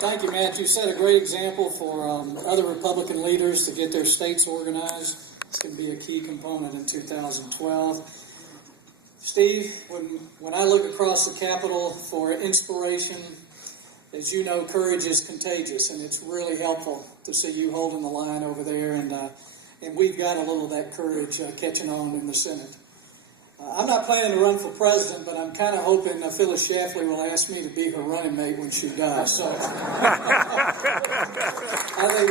Thank you, Matt. You set a great example for other Republican leaders to get their states organized. It's going to be a key component in 2012. Steve, when I look across the Capitol for inspiration, as you know, courage is contagious, and it's really helpful to see you holding the line over there, and we've got a little of that courage catching on in the Senate. I'm not planning to run for president, but I'm kind of hoping Phyllis Schlafly will ask me to be her running mate when she dies. So I think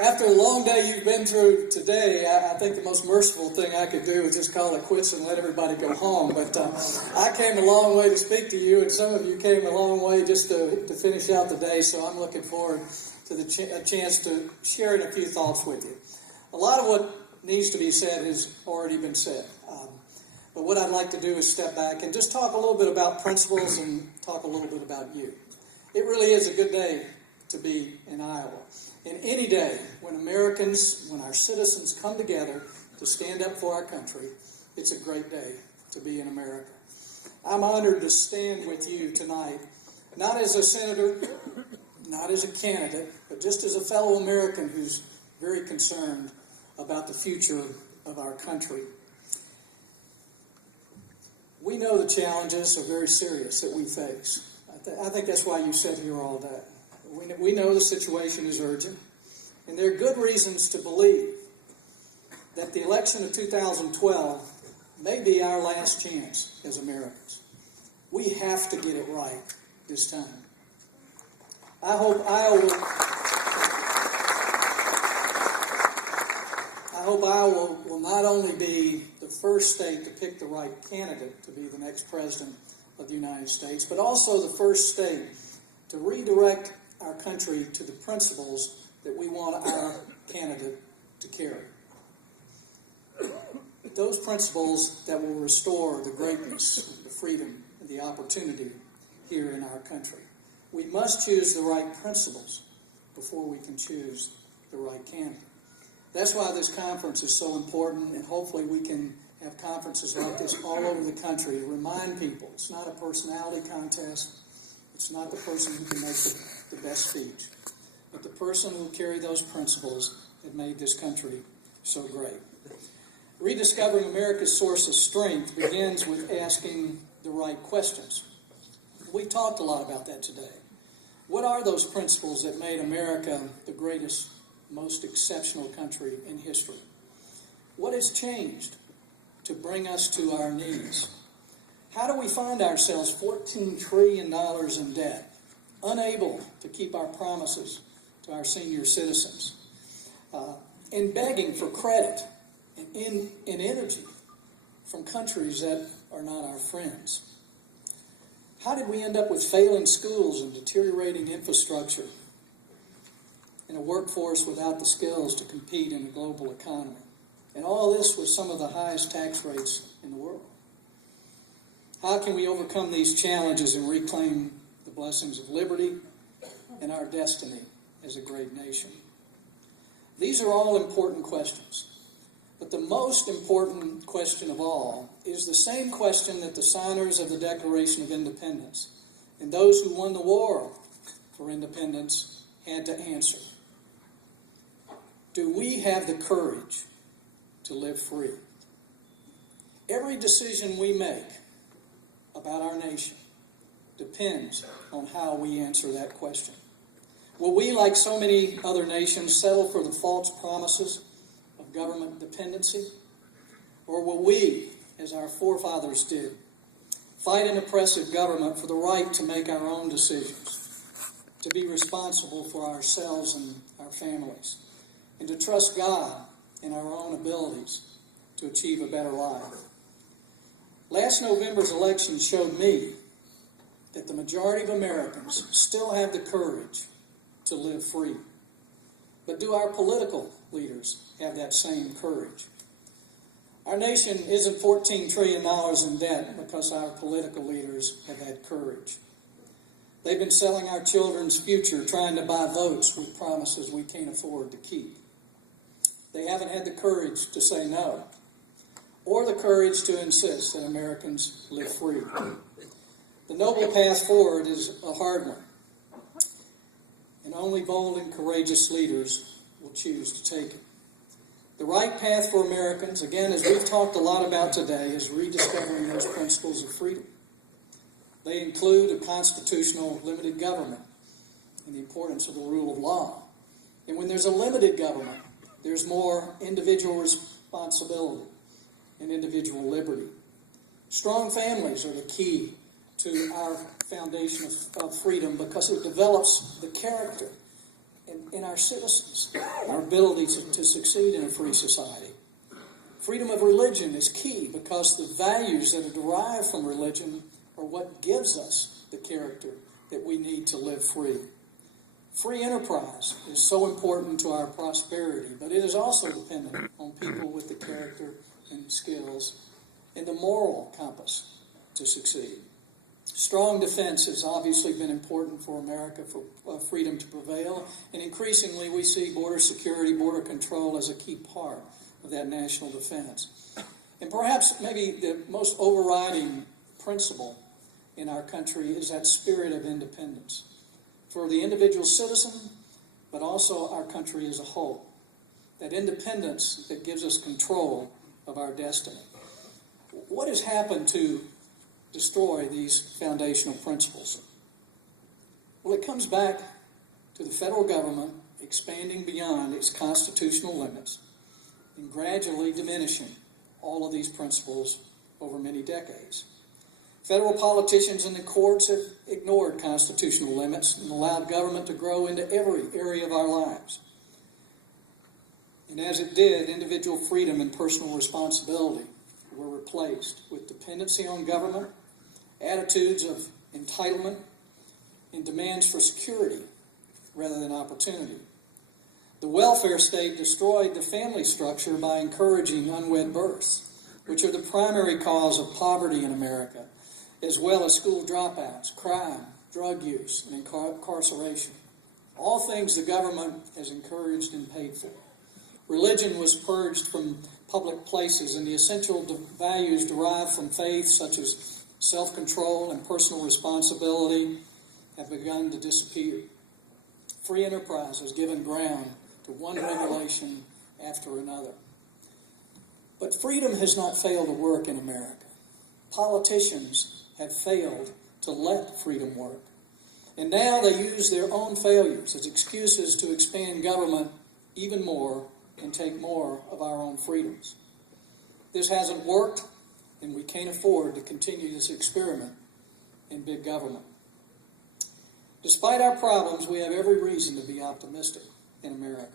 after a long day you've been through today, I think the most merciful thing I could do is just call it quits and let everybody go home. But I came a long way to speak to you, and some of you came a long way just to finish out the day, so I'm looking forward to the chance to share a few thoughts with you. A lot of what needs to be said has already been said. But what I'd like to do is step back and just talk a little bit about principles and talk a little bit about you. It really is a good day to be in Iowa. And any day when our citizens come together to stand up for our country, it's a great day to be in America. I'm honored to stand with you tonight, not as a senator, not as a candidate, but just as a fellow American who's very concerned about the future of our country. We know the challenges are very serious that we face. I think that's why you sit here all day. We know the situation is urgent, and there are good reasons to believe that the election of 2012 may be our last chance as Americans. We have to get it right this time. I hope Iowa will not only be the first state to pick the right candidate to be the next president of the United States, but also the first state to redirect our country to the principles that we want our candidate to carry. Those principles that will restore the greatness, the freedom, and the opportunity here in our country. We must choose the right principles before we can choose the right candidate. That's why this conference is so important, and hopefully we can have conferences like this all over the country to remind people it's not a personality contest. It's not the person who can make the best speech, but the person who will carry those principles that made this country so great. Rediscovering America's source of strength begins with asking the right questions. We talked a lot about that today. What are those principles that made America the greatest, most exceptional country in history? What has changed to bring us to our knees? How do we find ourselves $14 trillion in debt, unable to keep our promises to our senior citizens, and begging for credit and energy from countries that are not our friends? How did we end up with failing schools and deteriorating infrastructure and a workforce without the skills to compete in a global economy? And all this with some of the highest tax rates in the world. How can we overcome these challenges and reclaim the blessings of liberty and our destiny as a great nation? These are all important questions. But the most important question of all is the same question that the signers of the Declaration of Independence and those who won the war for independence had to answer. Do we have the courage to live free? Every decision we make about our nation depends on how we answer that question. Will we, like so many other nations, settle for the false promises of government dependency? Or will we, as our forefathers did, fight an oppressive government for the right to make our own decisions, to be responsible for ourselves and our families, and to trust God in our own abilities to achieve a better life? Last November's election showed me that the majority of Americans still have the courage to live free. But do our political leaders have that same courage? Our nation isn't $14 trillion in debt because our political leaders have had courage. They've been selling our children's future, trying to buy votes with promises we can't afford to keep. They haven't had the courage to say no, or the courage to insist that Americans live free. The noble path forward is a hard one, and only bold and courageous leaders will choose to take it. The right path for Americans, again, as we've talked a lot about today, is rediscovering those principles of freedom. They include a constitutional limited government and the importance of the rule of law. And when there's a limited government, there's more individual responsibility and individual liberty. Strong families are the key to our foundation of freedom because it develops the character in our citizens, our ability to succeed in a free society. Freedom of religion is key because the values that are derived from religion are what gives us the character that we need to live free. Free enterprise is so important to our prosperity, but it is also dependent on people with the character and skills and the moral compass to succeed. Strong defense has obviously been important for America for freedom to prevail, and increasingly we see border security, border control as a key part of that national defense. And perhaps maybe the most overriding principle in our country is that spirit of independence for the individual citizen, but also our country as a whole. That independence that gives us control of our destiny. What has happened to destroy these foundational principles? Well, it comes back to the federal government expanding beyond its constitutional limits and gradually diminishing all of these principles over many decades. Federal politicians and the courts have ignored constitutional limits and allowed government to grow into every area of our lives. And as it did, individual freedom and personal responsibility were replaced with dependency on government, attitudes of entitlement, and demands for security rather than opportunity. The welfare state destroyed the family structure by encouraging unwed births, which are the primary cause of poverty in America, as well as school dropouts, crime, drug use, and incarceration. All things the government has encouraged and paid for. Religion was purged from public places, and the essential values derived from faith, such as self-control and personal responsibility, have begun to disappear. Free enterprise has given ground to one regulation after another. But freedom has not failed to work in America. Politicians have failed to let freedom work. And now they use their own failures as excuses to expand government even more and take more of our own freedoms. This hasn't worked, and we can't afford to continue this experiment in big government. Despite our problems, we have every reason to be optimistic in America.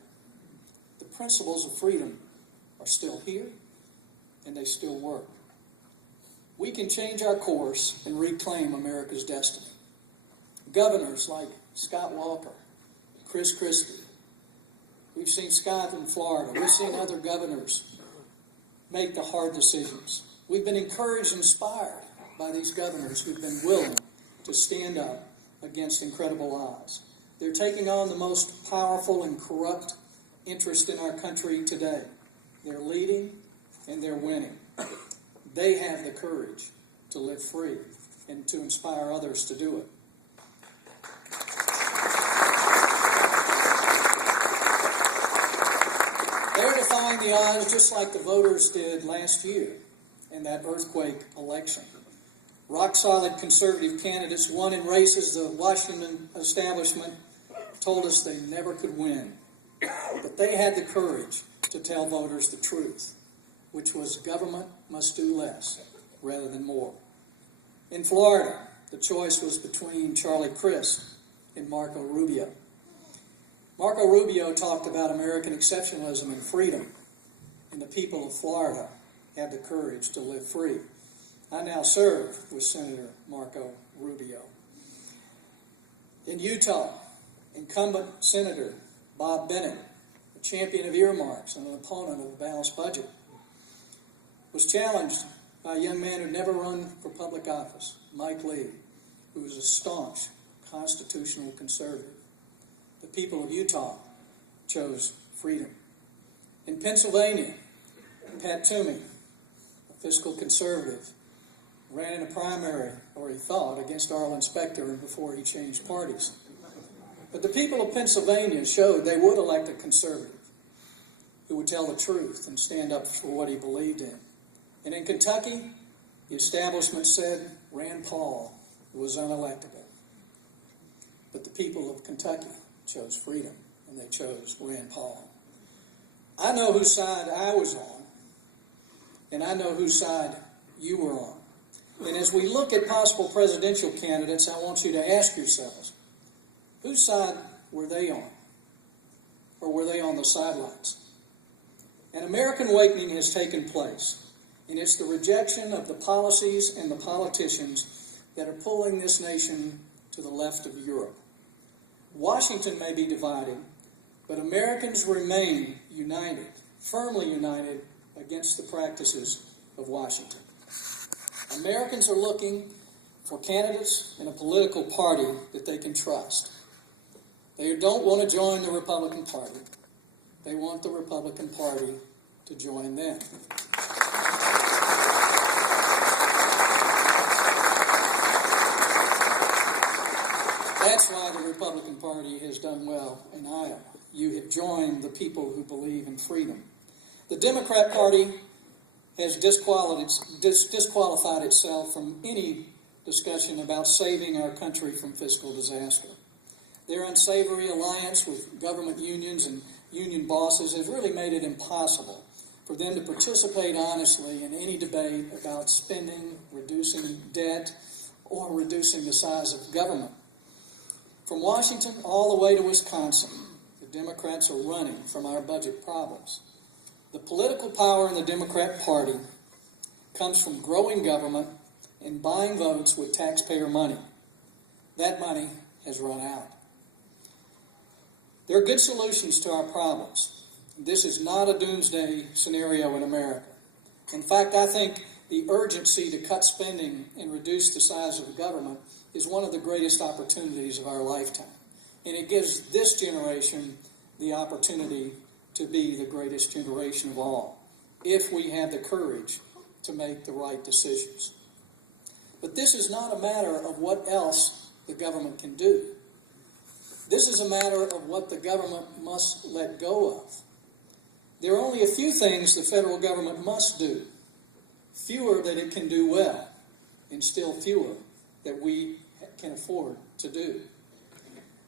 The principles of freedom are still here, and they still work. We can change our course and reclaim America's destiny. Governors like Scott Walker, Chris Christie, we've seen Scott in Florida, we've seen other governors make the hard decisions. We've been encouraged and inspired by these governors who've been willing to stand up against incredible odds. They're taking on the most powerful and corrupt interest in our country today. They're leading and they're winning. They have the courage to live free and to inspire others to do it. They're defying the odds just like the voters did last year in that earthquake election. Rock-solid conservative candidates won in races the Washington establishment told us they never could win. But they had the courage to tell voters the truth, which was government must do less rather than more. In Florida, the choice was between Charlie Crist and Marco Rubio. Marco Rubio talked about American exceptionalism and freedom, and the people of Florida had the courage to live free. I now serve with Senator Marco Rubio. In Utah, incumbent Senator Bob Bennett, a champion of earmarks and an opponent of a balanced budget, was challenged by a young man who never run for public office, Mike Lee, who was a staunch constitutional conservative. The people of Utah chose freedom. In Pennsylvania, Pat Toomey, a fiscal conservative, ran in a primary, or he thought, against Arlen Specter before he changed parties. But the people of Pennsylvania showed they would elect a conservative who would tell the truth and stand up for what he believed in. And in Kentucky, the establishment said Rand Paul was unelectable. But the people of Kentucky chose freedom, and they chose Rand Paul. I know whose side I was on, and I know whose side you were on. And as we look at possible presidential candidates, I want you to ask yourselves, whose side were they on? Or were they on the sidelines? An American awakening has taken place, and it's the rejection of the policies and the politicians that are pulling this nation to the left of Europe. Washington may be divided, but Americans remain united, firmly united against the practices of Washington. Americans are looking for candidates in a political party that they can trust. They don't want to join the Republican Party. They want the Republican Party to join them. That's why the Republican Party has done well in Iowa. You have joined the people who believe in freedom. The Democrat Party has disqualified itself from any discussion about saving our country from fiscal disaster. Their unsavory alliance with government unions and union bosses has really made it impossible for them to participate honestly in any debate about spending, reducing debt, or reducing the size of government. From Washington all the way to Wisconsin, the Democrats are running from our budget problems. The political power in the Democrat Party comes from growing government and buying votes with taxpayer money. That money has run out. There are good solutions to our problems. This is not a doomsday scenario in America. In fact, I think the urgency to cut spending and reduce the size of the government is one of the greatest opportunities of our lifetime. And it gives this generation the opportunity to be the greatest generation of all, if we have the courage to make the right decisions. But this is not a matter of what else the government can do. This is a matter of what the government must let go of. There are only a few things the federal government must do, fewer that it can do well, and still fewer that we can afford to do.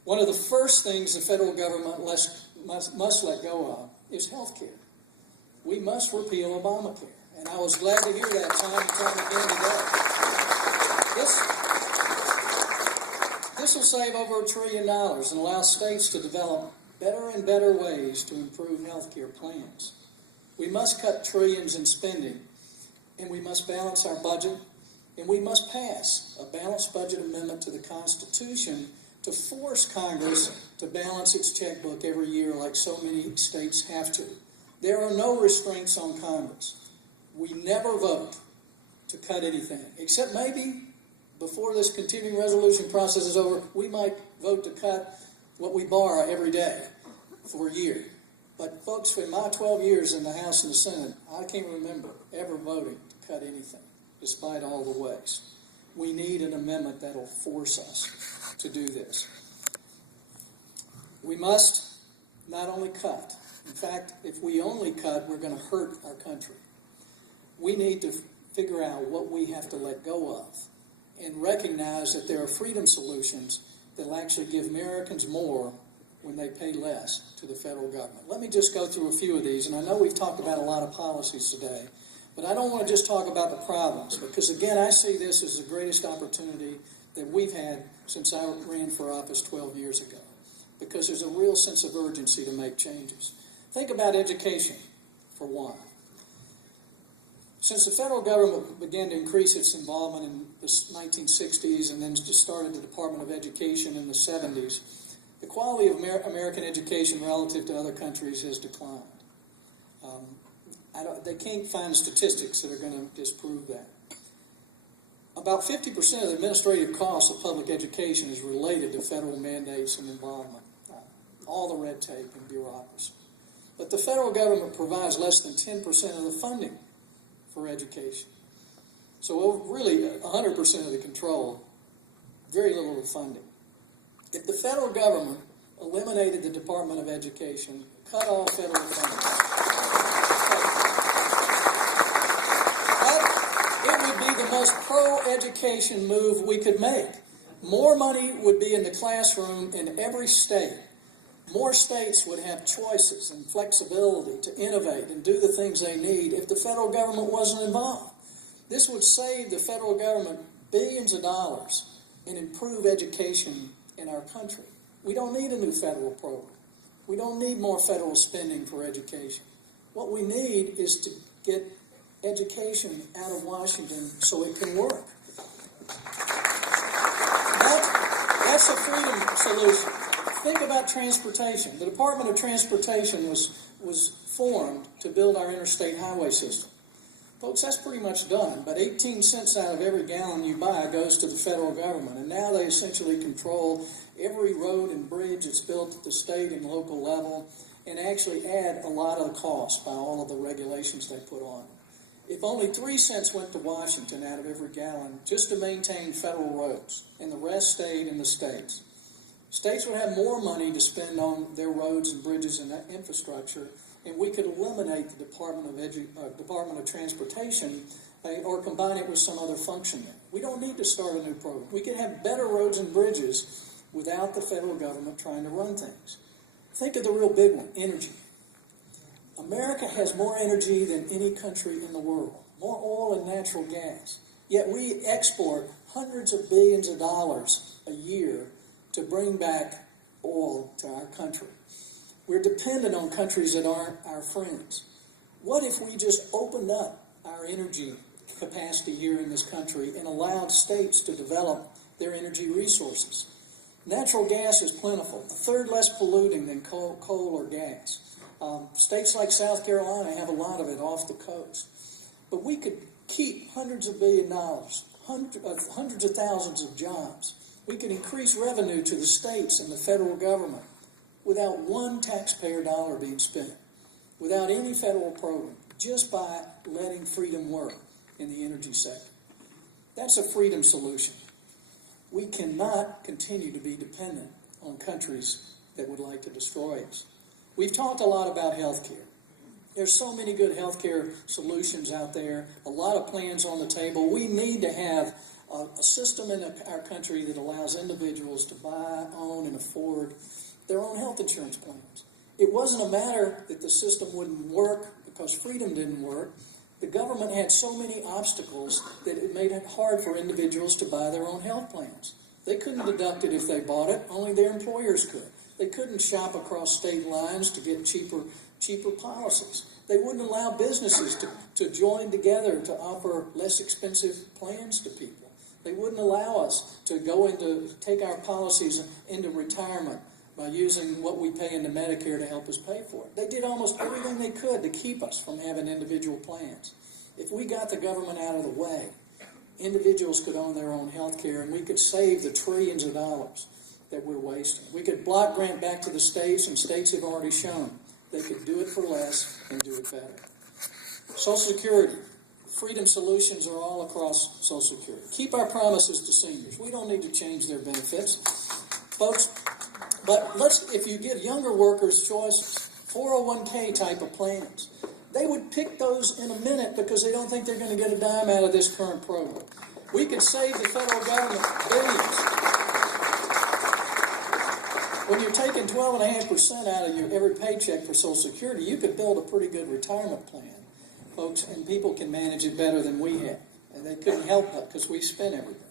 One of the first things the federal government must let go of is health care. We must repeal Obamacare. And I was glad to hear that time and time again today. This will save over $1 trillion and allow states to develop better and better ways to improve health care plans. We must cut trillions in spending, and we must balance our budget, and we must pass a balanced budget amendment to the Constitution to force Congress to balance its checkbook every year like so many states have to. There are no restraints on Congress. We never vote to cut anything, except maybe before this continuing resolution process is over, we might vote to cut what we borrow every day for a year. But folks, in my 12 years in the House and the Senate, I can't remember ever voting to cut anything, despite all the waste. We need an amendment that will force us to do this. We must not only cut. In fact, if we only cut, we're going to hurt our country. We need to figure out what we have to let go of and recognize that there are freedom solutions that will actually give Americans more when they pay less to the federal government. Let me just go through a few of these, and I know we've talked about a lot of policies today, but I don't want to just talk about the problems, because again, I see this as the greatest opportunity that we've had since I ran for office 12 years ago, because there's a real sense of urgency to make changes. Think about education, for one. Since the federal government began to increase its involvement in the 1960s and then just started the Department of Education in the 70s, the quality of American education relative to other countries has declined. They can't find statistics that are going to disprove that. About 50% of the administrative costs of public education is related to federal mandates and involvement, all the red tape and bureaucracy. But the federal government provides less than 10% of the funding for education. So really 100% of the control, very little of the funding. If the federal government eliminated the Department of Education, cut all federal funding, it would be the most pro-education move we could make. More money would be in the classroom in every state. More states would have choices and flexibility to innovate and do the things they need if the federal government wasn't involved. This would save the federal government billions of dollars and improve education in our country. We don't need a new federal program. We don't need more federal spending for education. What we need is to get education out of Washington so it can work. That's a freedom solution. Think about transportation. The Department of Transportation was formed to build our interstate highway system. Folks, that's pretty much done. But 18 cents out of every gallon you buy goes to the federal government. And now they essentially control every road and bridge that's built at the state and local level and actually add a lot of the cost by all of the regulations they put on. If only 3 cents went to Washington out of every gallon just to maintain federal roads, and the rest stayed in the states, states would have more money to spend on their roads and bridges and infrastructure, and we could eliminate the Department of Transportation or combine it with some other function there. We don't need to start a new program. We can have better roads and bridges without the federal government trying to run things. Think of the real big one, energy. America has more energy than any country in the world, more oil and natural gas. Yet we export hundreds of billions of dollars a year to bring back oil to our country. We're dependent on countries that aren't our friends. What if we just opened up our energy capacity here in this country and allowed states to develop their energy resources? Natural gas is plentiful, a third less polluting than coal or gas. States like South Carolina have a lot of it off the coast. But we could keep hundreds of billion dollars, hundreds of thousands of jobs. We could increase revenue to the states and the federal government without one taxpayer dollar being spent, without any federal program, just by letting freedom work in the energy sector. That's a freedom solution. We cannot continue to be dependent on countries that would like to destroy us. We've talked a lot about health care. There's so many good health care solutions out there, a lot of plans on the table. We need to have a system in our country that allows individuals to buy, own, and afford their own health insurance plans. It wasn't a matter that the system wouldn't work because freedom didn't work. The government had so many obstacles that it made it hard for individuals to buy their own health plans. They couldn't deduct it if they bought it, only their employers could. They couldn't shop across state lines to get cheaper policies. They wouldn't allow businesses to join together to offer less expensive plans to people. They wouldn't allow us to take our policies into retirement by using what we pay into Medicare to help us pay for it. They did almost everything they could to keep us from having individual plans. If we got the government out of the way, individuals could own their own health care, and we could save the trillions of dollars that we're wasting. We could block grant back to the states, and states have already shown they could do it for less and do it better. Social Security. Freedom solutions are all across Social Security. Keep our promises to seniors. We don't need to change their benefits. Folks, but if you give younger workers choices, 401k type of plans, they would pick those in a minute because they don't think they're going to get a dime out of this current program. We could save the federal government billions. When you're taking 12.5% out of your every paycheck for Social Security, you could build a pretty good retirement plan, folks, and people can manage it better than we have. And they couldn't help it because we spend everything.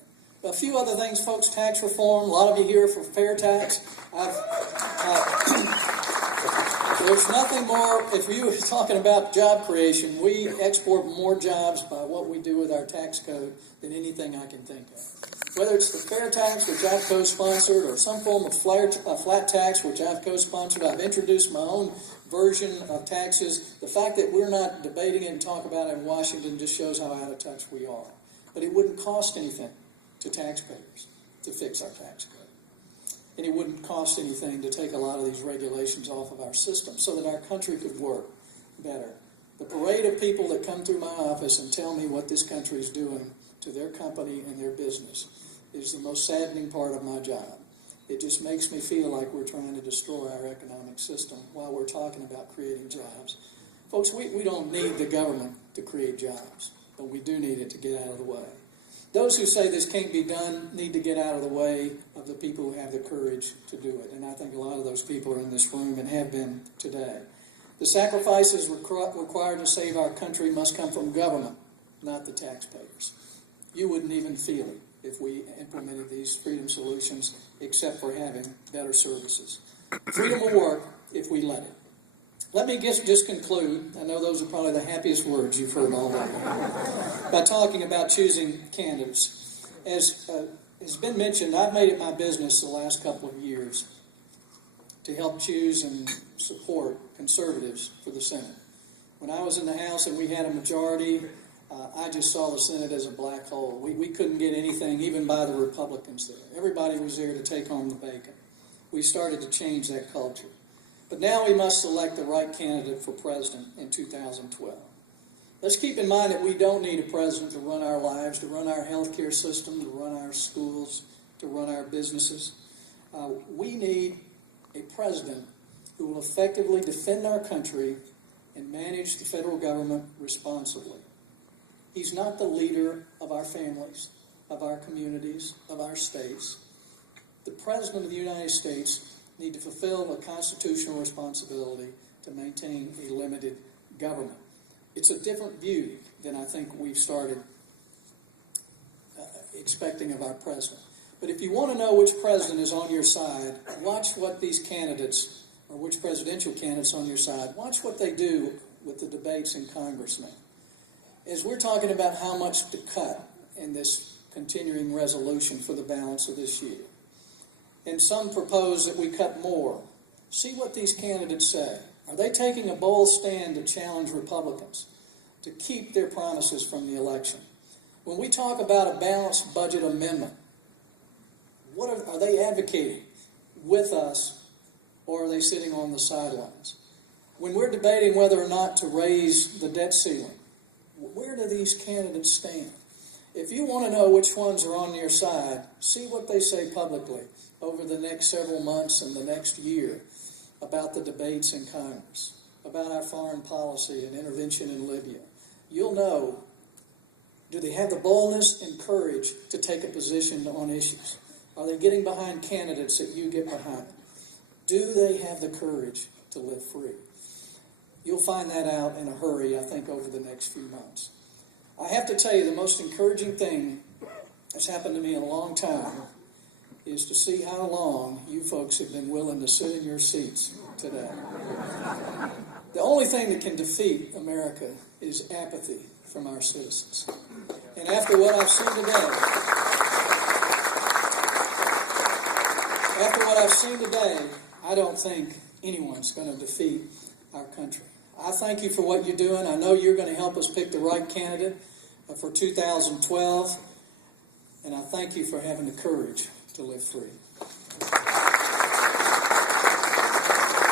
A few other things, folks, tax reform. A lot of you here for fair tax. There's nothing more, if you were talking about job creation, we export more jobs by what we do with our tax code than anything I can think of. Whether it's the fair tax, which I've co-sponsored, or some form of flat tax, which I've co-sponsored, I've introduced my own version of taxes. The fact that we're not debating it and talk about it in Washington just shows how out of touch we are. But it wouldn't cost anything to taxpayers to fix our tax code. And it wouldn't cost anything to take a lot of these regulations off of our system so that our country could work better. The parade of people that come through my office and tell me what this country is doing to their company and their business is the most saddening part of my job. It just makes me feel like we're trying to destroy our economic system while we're talking about creating jobs. Folks, we don't need the government to create jobs, but we do need it to get out of the way. Those who say this can't be done need to get out of the way of the people who have the courage to do it. And I think a lot of those people are in this room and have been today. The sacrifices required to save our country must come from government, not the taxpayers. You wouldn't even feel it if we implemented these freedom solutions, except for having better services. Freedom will work if we let it. Let me just conclude, I know those are probably the happiest words you've heard all day, by talking about choosing candidates. As has been mentioned, I've made it my business the last couple of years to help choose and support conservatives for the Senate. When I was in the House and we had a majority, I just saw the Senate as a black hole. We couldn't get anything, even by the Republicans there. Everybody was there to take home the bacon. We started to change that culture. But now we must select the right candidate for president in 2012. Let's keep in mind that we don't need a president to run our lives, to run our healthcare system, to run our schools, to run our businesses. We need a president who will effectively defend our country and manage the federal government responsibly. He's not the leader of our families, of our communities, of our states. The President of the United States needs to fulfill a constitutional responsibility to maintain a limited government. It's a different view than I think we've started expecting of our president. But if you want to know which president is on your side, watch what these candidates, or which presidential candidates on your side, watch what they do with the debates in Congress now. As we're talking about how much to cut in this continuing resolution for the balance of this year, and some propose that we cut more, see what these candidates say. Are they taking a bold stand to challenge Republicans to keep their promises from the election? When we talk about a balanced budget amendment, what are they advocating with us, or are they sitting on the sidelines? When we're debating whether or not to raise the debt ceiling, where do these candidates stand? If you want to know which ones are on your side, see what they say publicly over the next several months and the next year about the debates in Congress, about our foreign policy and intervention in Libya. You'll know, do they have the boldness and courage to take a position on issues? Are they getting behind candidates that you get behind? Do they have the courage to live free? You'll find that out in a hurry, I think, over the next few months. I have to tell you, the most encouraging thing that's happened to me in a long time is to see how long you folks have been willing to sit in your seats today. The only thing that can defeat America is apathy from our citizens. And after what I've seen today, I don't think anyone's going to defeat our country. I thank you for what you're doing. I know you're going to help us pick the right candidate for 2012. And I thank you for having the courage to live free.